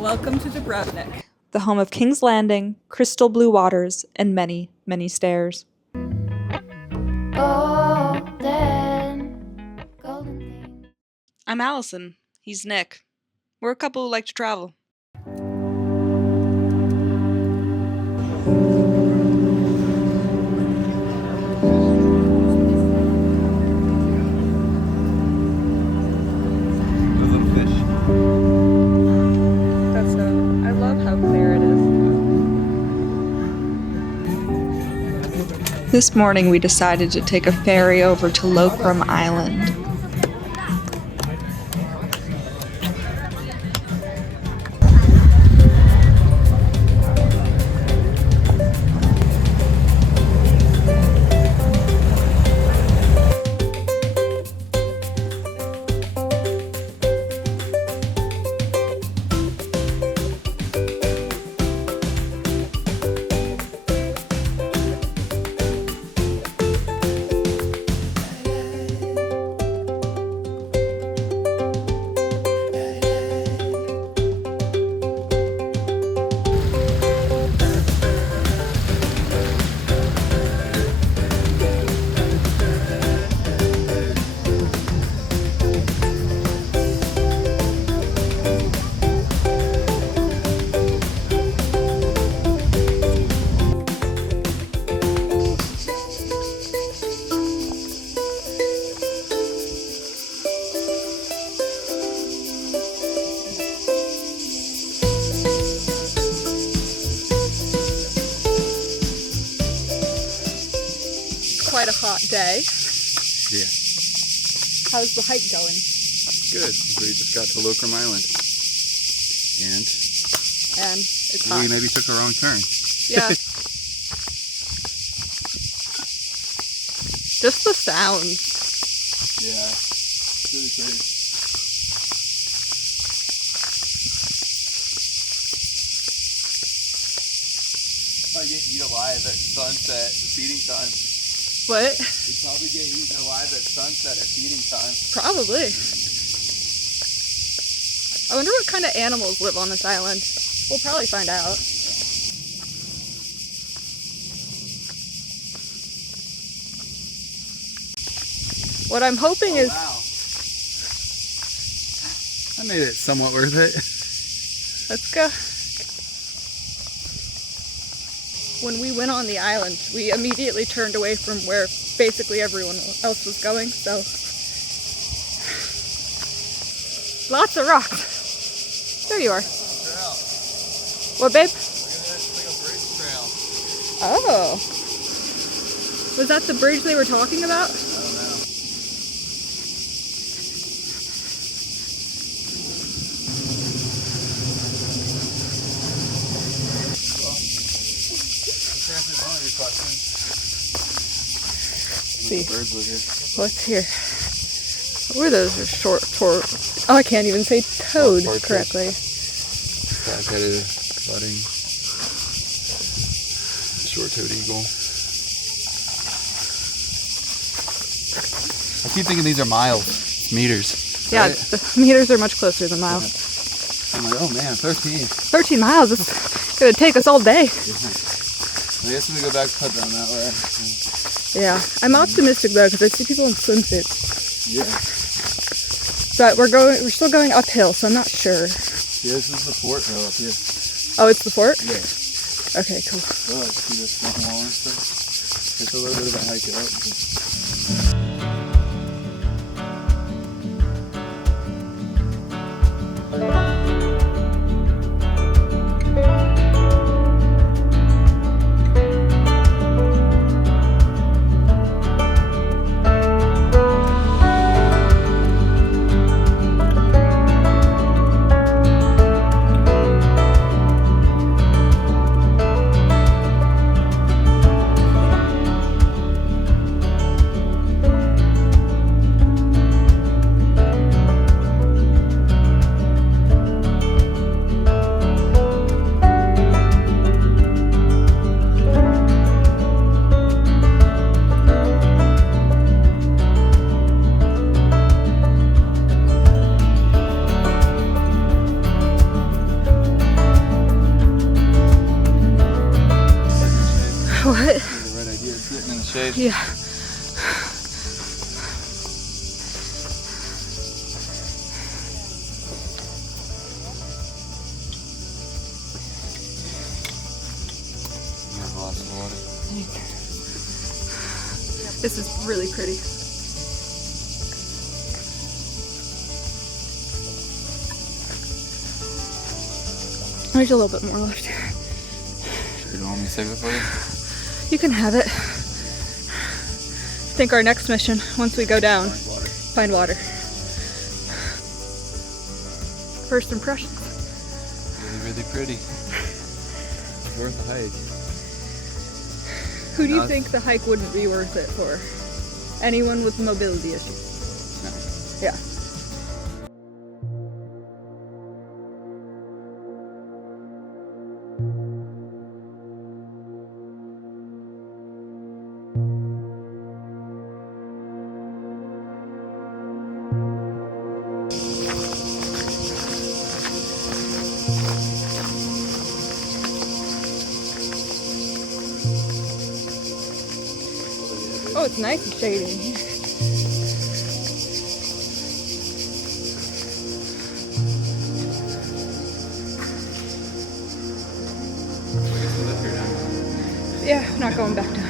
Welcome to Dubrovnik, the home of King's Landing, crystal blue waters, and many, many stairs. I'm Allison. He's Nick. We're a couple who like to travel. I love how clear it is. This morning we decided to take a ferry over to Lokrum Island. Quite a hot day. Yeah. How's the hike going? Good. We just got to Lokrum Island. And it's hot. We maybe took a wrong turn. Yeah. Just the sounds. Yeah. It's really pretty. I get eat alive at sunset, feeding time. What? We'd probably get eaten alive at sunset at feeding time. Probably. I wonder what kind of animals live on this island. We'll probably find out. What I'm hoping is... Wow. I made it somewhat worth it. Let's go. When we went on the island, we immediately turned away from where basically everyone else was going, so... Lots of rocks. There you are. What, babe? Look at that, it's like a bridge trail. Oh. Was that the bridge they were talking about? I don't know. See. Birds live here. What's here? What are those? Are short, oh, I can't even say toad correctly. Black-headed, budding, short-toed eagle. I keep thinking these are miles, meters. Yeah, right? the meters are much closer than miles. I'm like, oh man, 13. 13 miles, it's gonna take us all day. I guess we go back to on that way. Yeah, I'm optimistic though, because I see people in swimsuits. Yeah. But we're still going uphill, so I'm not sure. Yeah, this is the fort though up here. Oh, it's the fort? Yeah. Okay, cool. Oh, I see this stone wall and stuff. It's a little bit of a hike up. days? Yeah. You have lots of water. This is really pretty. There's a little bit more left. You don't want me to save it for you? You can have it. I think our next mission, once we go down, find water. First impressions. Really, really pretty. It's worth the hike. Who do you think the hike wouldn't be worth it for? Anyone with mobility issues? No. Yeah. Oh, it's nice and shady in here. Yeah, not going back down.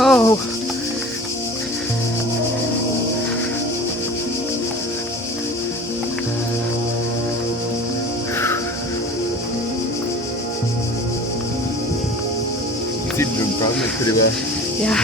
Oh. You seem to have gotten it pretty well. Yeah.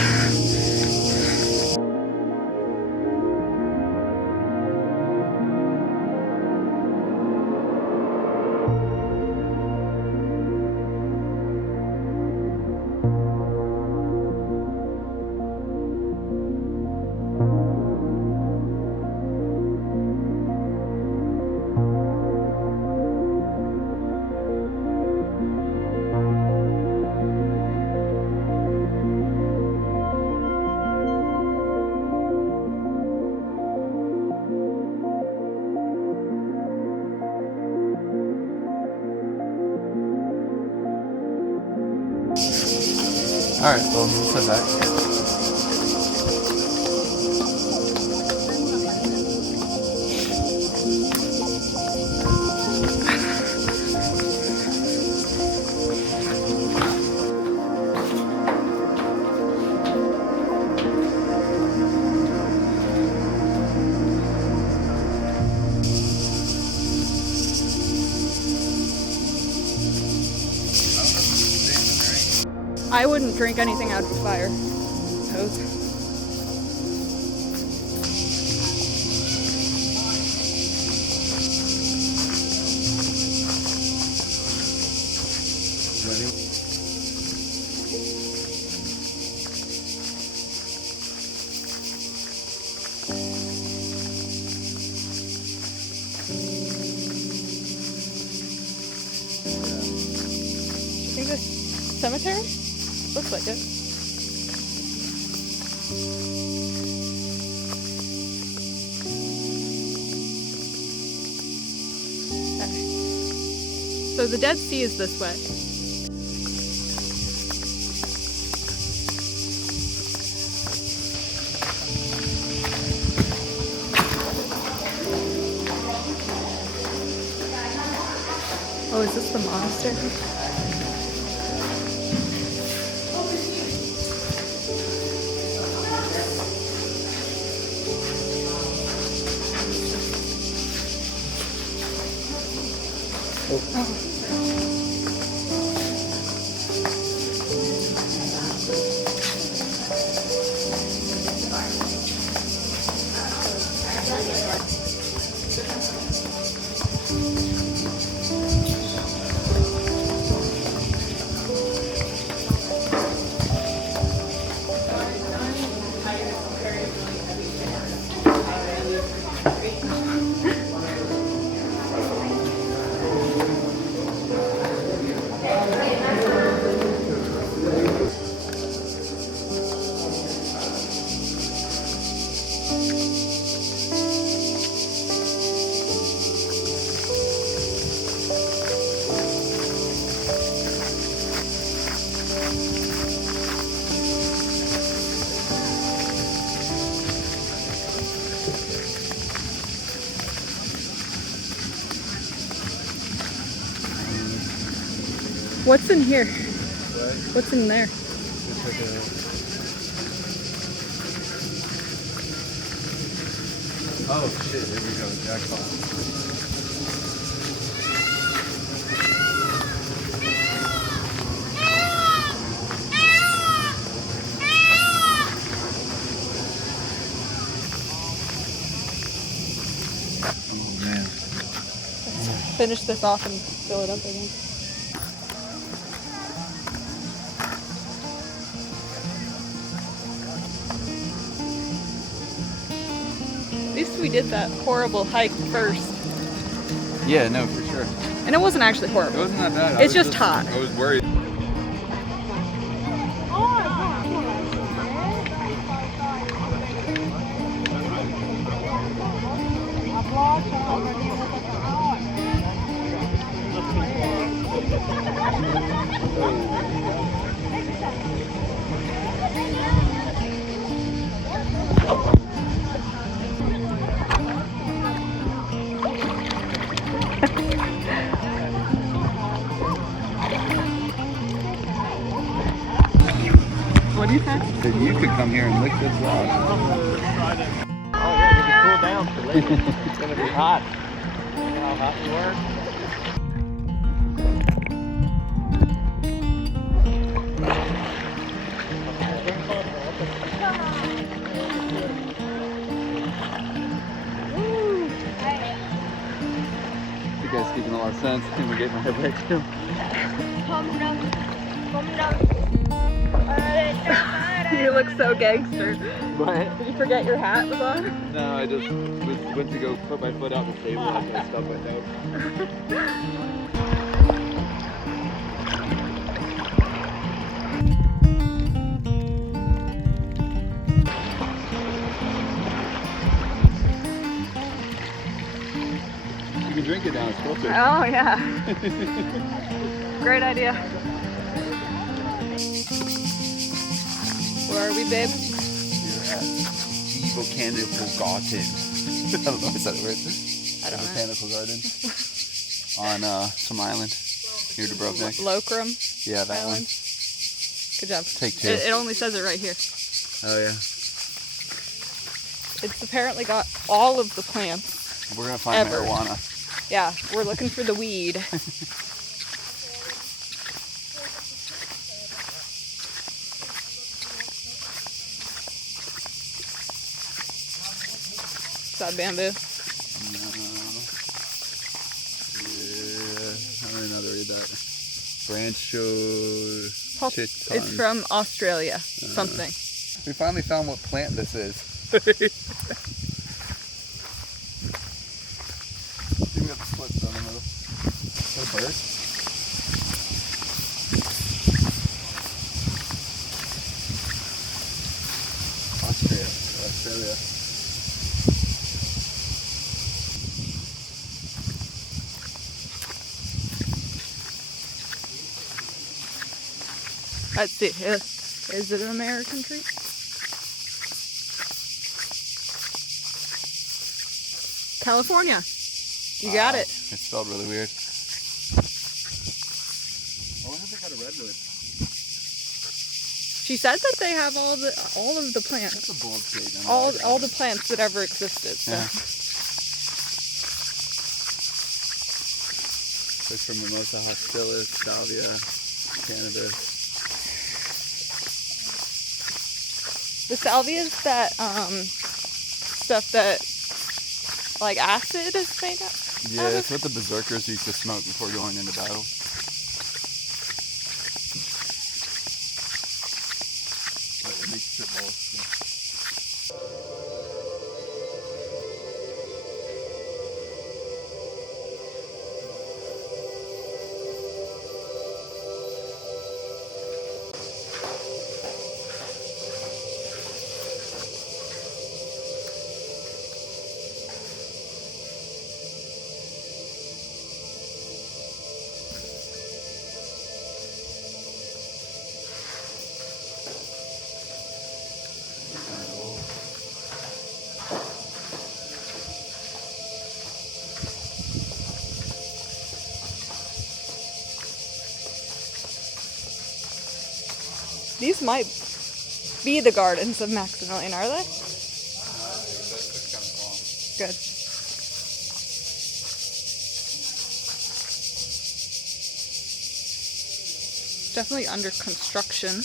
Alright, well, let's head back. I wouldn't drink anything out of a fire hose. Think this cemetery? Looks like it. Okay. So the Dead Sea is this way. Oh, is this the monastery? What's in here? Right? What's in there? It's like a... Oh shit, here we go, jackpot. Oh man. Finish this off and fill it up again. At least we did that horrible hike first. Yeah, no, for sure. And it wasn't actually It horrible. wasn't that bad. It's just hot. I was worried. What do you think? That you could come here and lick this rock. Oh yeah, you can cool down for later. It's gonna be hot. You know how hot you are? You guys speaking a lot of sense. Can we get my head back too? You look so gangster. What? Did you forget your hat was on? No, I just went to go put my foot out the table and I stubbed my toe. You can drink it down, it's filtered. Oh yeah. Great idea. Where are we, babe? You're at the Botanical Garden. I don't know if I said it right. I don't know. Botanical Garden. On some island near Dubrovnik. Lokrum Yeah, that Island. Good job. Take two. It only says it right here. Oh yeah. It's apparently got all of the plants. We're gonna find Ever. marijuana. Yeah, we're looking for the weed. Is that bamboo? No. Yeah, I don't even know how to read that. Brancho It's from Australia. Something. We finally found what plant this is. Even got the slits down the middle. Is that a bird? Australia. Let's see. Is it an American tree? California. You got it. It's spelled really weird. I wonder if they got a redwood. She said that they have all of the plants. That's a bold statement. All the plants that ever existed. So. Yeah. It's from Mimosa hostilis, salvia, cannabis. The salvia is that stuff that like acid is made out. Yeah, it's what the berserkers used to smoke before going into battle. But it makes it both. These might be the gardens of Maximilian, are they? Good. Definitely under construction.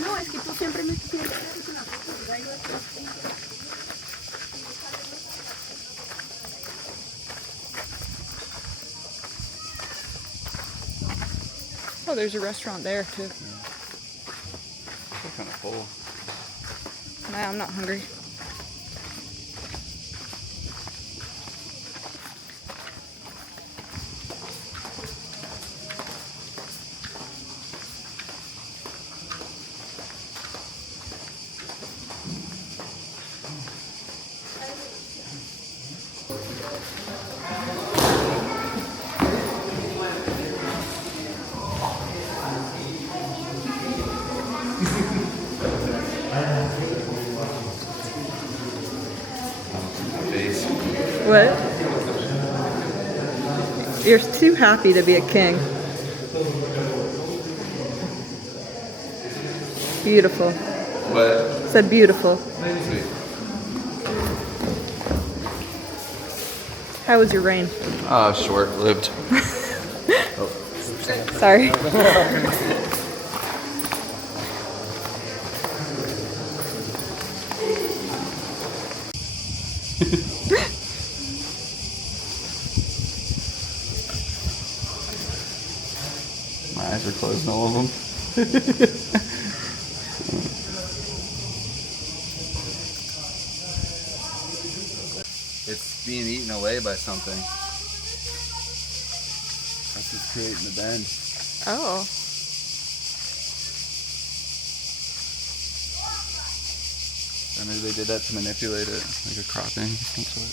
No, es que tú siempre me tienes una foto. Oh, there's a restaurant there too. They're kind of full. Nah, I'm not hungry. Face. What? You're too happy to be a king. Beautiful. What? Said beautiful. Sweet. How was your reign? Short-lived. Sorry. My eyes are closed, all of them. It's being eaten away by something. That's just creating the bend. Oh. Or maybe they did that to manipulate it, like a cropping of some sort.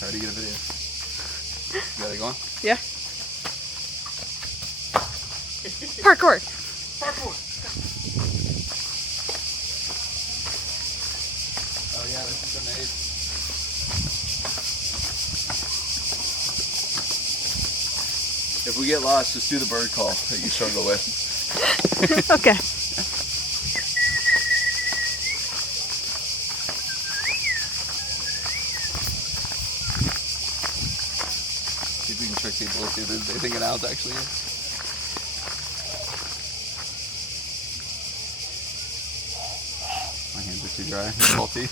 Try to get a video. You got it going? Yeah. Parkour. Oh yeah, this is the maze. If we get lost, just do the bird call that you struggle with. Okay. See if we can trick people if they think an owl's actually in. My hands are too dry. Salty.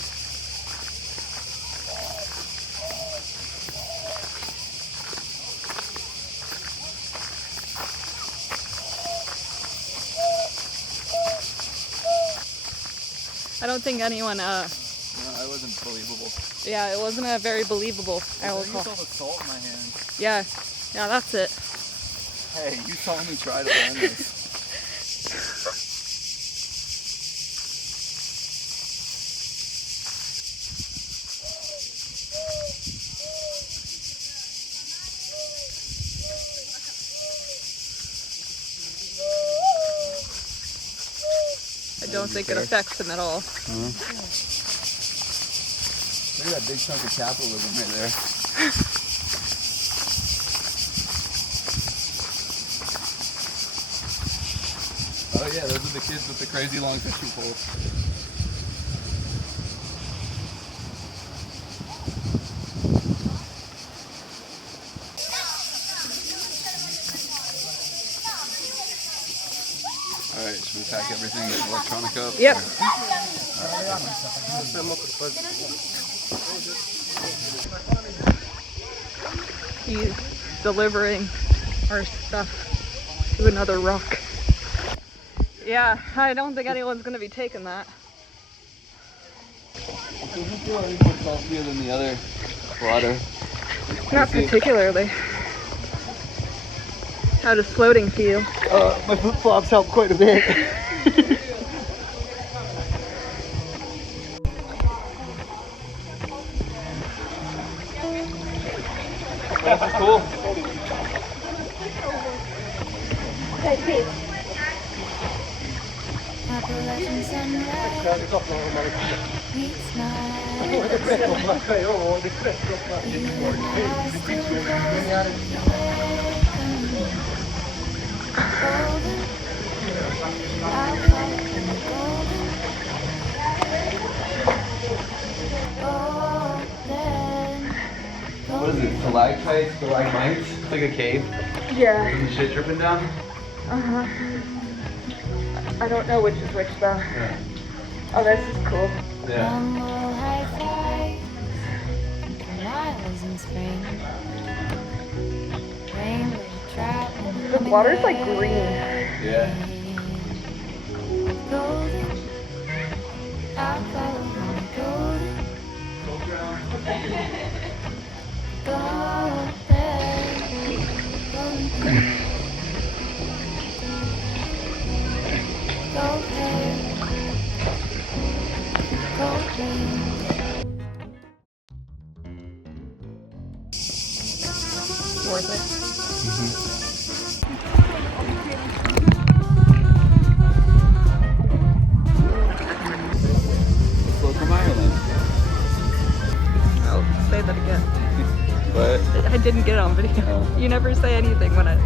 I don't think anyone, No, that wasn't believable. yeah, it wasn't a very believable owl call. all the salt in my hands. Yeah, yeah, that's it. Hey, you saw me try to learn this. I don't think it affects them at all. Look at that big chunk of capitalism right there. Oh yeah, those are the kids with the crazy long fishing poles. Alright, should we pack everything electronic up? Yep. He's delivering our stuff to another rock. Yeah, I don't think anyone's gonna be taking that. Doesn't feel any more saltier than the other water. Not particularly. How does floating feel? My flip flops help quite a bit. This is cool. Appalachian sunrise meets night. What is it? Stalactites, stalagmites? It's like a cave. Yeah. And shit dripping down. Uh-huh. I don't know which is which though. Yeah. Oh, this is cool. Yeah. High five for miles in spring. Rainbow traveling. The water's like green. Yeah. Golden. I'll follow my golden. Golden. Worth it. Lokrum Island. I'll say that again. But I didn't get it on video. Oh. You never say anything when I